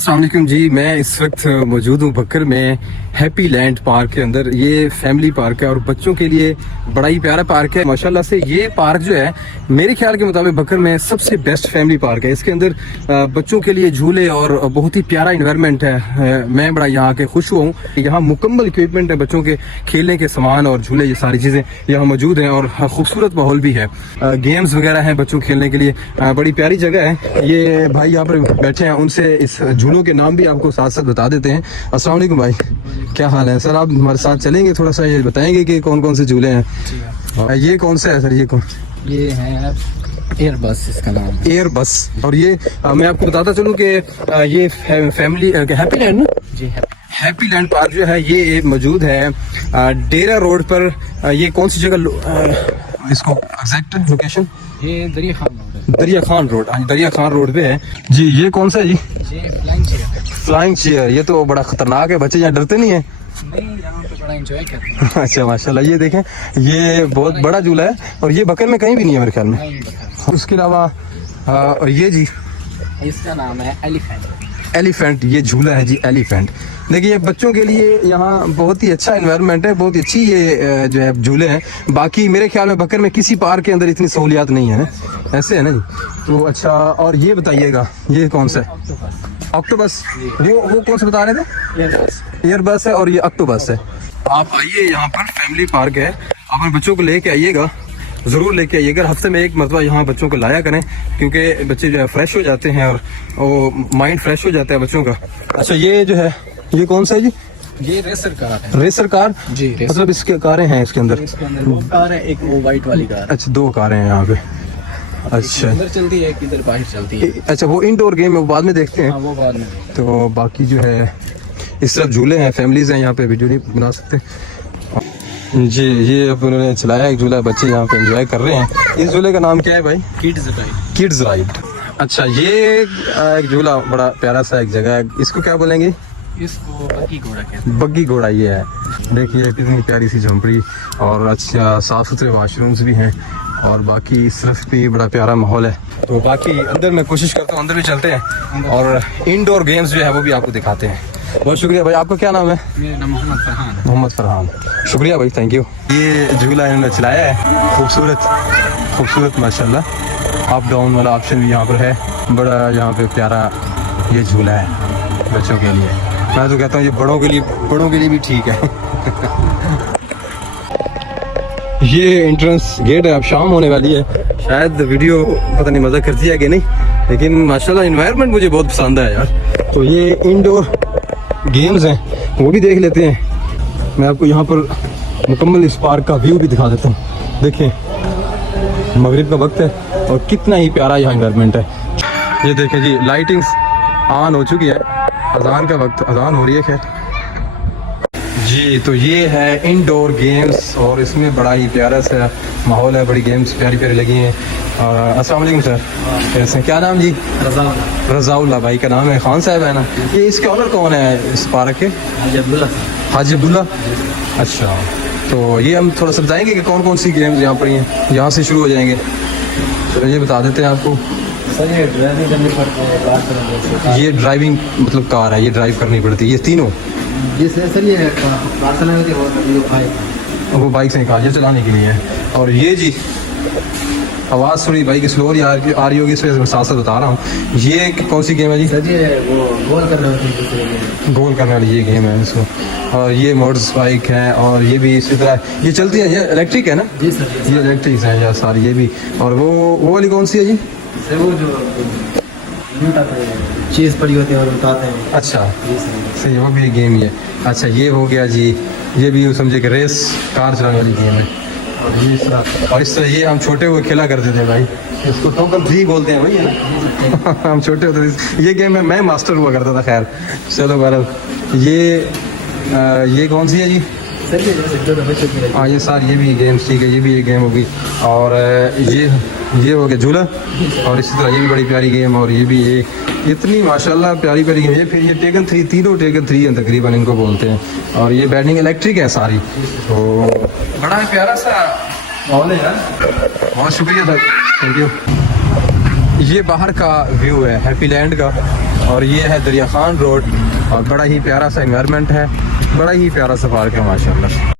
अस्सलाम वालेकुम जी। मैं इस वक्त मौजूद हूँ बकर में हैप्पी लैंड पार्क के अंदर। ये फैमिली पार्क है और बच्चों के लिए बड़ा ही प्यारा पार्क है माशाल्लाह से। ये पार्क जो है मेरे ख्याल के मुताबिक बकर में सबसे बेस्ट फैमिली पार्क है। इसके अंदर बच्चों के लिए झूले और बहुत ही प्यारा इन्वायरमेंट है। मैं बड़ा यहाँ के खुश हुआ हूँ। यहाँ मुकम्मल इक्विपमेंट है, बच्चों के खेलने के सामान और झूले, ये सारी चीज़ें यहाँ मौजूद हैं और खूबसूरत माहौल भी है। गेम्स वगैरह हैं बच्चों खेलने के लिए। बड़ी प्यारी जगह है। ये भाई यहाँ पर बैठे हैं, उनसे इस झूलों के नाम भी आपको साथ साथ बता देते हैं। अस्सलाम वालेकुम भाई, क्या हाल है सर? आप हमारे साथ चलेंगे, थोड़ा सा ये बताएंगे कि कौन कौन से झूले हैं? ये कौन सा है सर? ये है एयर बस, इसका नाम एयर बस। और ये मैं आपको बताता चलूँ कि ये फैमिली हैप्पी लैंड जी हैप्पी लैंड पार्क जो है ये मौजूद है डेरा रोड पर। ये कौन सी जगह, इसको एग्जैक्ट लोकेशन? ये दरिया खान रोड है। दरिया खान रोड, हाँ दरिया खान रोड पे है जी। ये कौन सा है जी? ये फ्लाइंग चेयर। फ्लाइंग चेयर, ये तो बड़ा खतरनाक है, बच्चे यहाँ डरते नहीं है? नहीं, यहाँ पे बड़ा एंजॉय करते हैं। अच्छा माशाल्लाह। ये देखें, ये बहुत बड़ा झूला है और ये बकर में कहीं भी नहीं है मेरे ख्याल में। उसके अलावा और ये जी, इसका नाम है एलिफेंट। ये झूला है जी एलिफेंट। देखिए बच्चों के लिए यहाँ बहुत ही अच्छा एनवायरनमेंट है, बहुत ही अच्छी ये जो है झूले हैं। बाकी मेरे ख्याल में बकर में किसी पार्क के अंदर इतनी सहूलियात नहीं है, ऐसे है ना जी? तो अच्छा, और ये बताइएगा ये कौन सा है? ऑक्टोबस। वो कौन सा बता रहे थे? एयर बस है और ये ऑक्टोबस है। आप आइए, यहाँ पर फैमिली पार्क है। आप अपने बच्चों को लेके आइएगा, ज़रूर लेके आइएगा। हफ्ते में एक मरतबा यहाँ बच्चों को लाया करें, क्योंकि बच्चे जो है फ्रेश हो जाते हैं और वो माइंड फ्रेश हो जाता है बच्चों का। अच्छा, ये जो है ये कौन सा है जी? ये रेसर कार है। रेसर कार जी, मतलब इसके कारें हैं इसके अंदर? इसके अंदर वो कार है, एक वो वाइट वाली कार। अच्छा, दो कारें हैं यहाँ पे। अच्छा, अंदर चलती है, एक इधर बाहर चलती है। अच्छा, वो इंडोर गेम है, वो बाद में देखते हैं। हाँ, वो बाद में। तो बाकी जो है इस तरफ झूले हैं, फैमिलीज हैं यहाँ पे, वीडियो नहीं बना सकते जी। ये अब उन्होंने चलाया एक झूला, बच्चे यहाँ पे एंजॉय कर रहे हैं। इस झूले का नाम क्या है भाई? Kids ride. अच्छा, ये एक झूला बड़ा प्यारा सा एक जगह है, इसको क्या बोलेंगे? इसको बग्गी घोड़ा कहते हैं। बग्गी घोड़ा ये है। देखिए कितनी प्यारी सी झोंपड़ी और अच्छा साफ सुथरे वाशरूम्स भी हैं और बाकी इस तरफ भी बड़ा प्यारा माहौल है। तो बाकी अंदर मैं कोशिश करता हूँ, अंदर भी चलते हैं और इंडोर गेम्स जो है वो भी आपको दिखाते हैं। बहुत शुक्रिया भाई। आपका क्या नाम है? मेरा नाम मोहम्मद फरहान। मोहम्मद फरहान, शुक्रिया भाई, थैंक यू। ये झूला इन्होंने चलाया है, खूबसूरत माशाल्लाह। अप डाउन वाला ऑप्शन भी यहाँ पर है। बड़ा यहाँ पे प्यारा ये झूला है बच्चों के लिए। मैं तो कहता हूँ ये बड़ों के लिए भी ठीक है। ये एंट्रेंस गेट है, अब शाम होने वाली है, शायद वीडियो पता नहीं मज़ा करती है कि नहीं, लेकिन माशाल्लाह इन्वायरमेंट मुझे बहुत पसंद है यार। तो ये इंडोर गेम्स हैं, वो भी देख लेते हैं। मैं आपको यहाँ पर मुकम्मल इस पार्क का व्यू भी दिखा देता हूँ। देखें, मगरिब का वक्त है और कितना ही प्यारा यहाँ इन्वायरमेंट है। ये देखें जी, लाइटिंग्स ऑन हो चुकी है, अजान का वक्त, अजान हो रही है खैर जी। तो ये है इंडोर गेम्स और इसमें बड़ा ही प्यारा सा माहौल है, बड़ी गेम्स प्यारी प्यारी लगी हैं। और अस्सलाम वालेकुम सर, कैसे? क्या नाम जी? रज़ाउल्ला भाई का नाम है। खान साहब है ना? ये इसके ऑनर कौन है इस पार्क के? हाजी अब्दुल्ला। अच्छा, तो ये हम थोड़ा सा बताएंगे कि कौन कौन सी गेम्स यहाँ पर हैं? यहाँ से शुरू हो जाएंगे, चलो ये बता देते हैं आपको। सर, ये ड्राइविंग करनी पड़ती है, कार चलानी। ये ड्राइविंग मतलब कार है, ये ड्राइव करनी पड़ती है, ये तीनों? ये सर ये कार चलाने के बाद वो बाइक से कार ये चलाने के लिए है। और ये जी आवाज़ थोड़ी बाइक की स्लो आ रही होगी, इस वजह से मैं साथ साथ बता रहा हूँ। ये कौन सी गेम है जी? सर ये वो गोल करने वाली गोल करने वाली ये गेम है इसको। और ये मोटर्स बाइक है और ये भी इसी तरह ये चलती है। ये इलेक्ट्रिक है ना? जी सर, ये इलेक्ट्रिक है यार सारी, ये भी। और वो वाली कौन सी है जी? सर वो जो चीज़ पड़ी होती है और उठाते हैं। अच्छा सही, वो भी एक गेम ही है। अच्छा, ये हो गया जी, ये भी समझे कि रेस कार चलाने वाली गेम है। और ये इस तरह ये हम छोटे हुए खेला करते थे भाई, इसको टोकन 3 बोलते हैं भाई, है ना? हम छोटे होते थे, ये गेम में मैं मास्टर हुआ करता था। खैर चलो बहरहाल, ये कौन सी है जी? हाँ ये सारी ये भी गेम्स, ठीक है, ये भी एक गेम होगी। और ये हो गया झूला और इसी तरह ये भी बड़ी प्यारी गेम। और ये भी ये इतनी माशाल्लाह प्यारी प्यारी गेम है। फिर ये टेकन 3, तीनों टेकन 3 हैं तकरीबन इनको बोलते हैं। और ये बैटिंग इलेक्ट्रिक है सारी, तो बड़ा प्यारा सा माहौल है यार। बहुत शुक्रिया सर, थैंक यू। ये बाहर का व्यू है हैप्पी लैंड का, और ये है दरिया खान रोड, और बड़ा ही प्यारा सा एनवायरनमेंट है, बड़ा ही प्यारा सा पार्क है माशाल्लाह।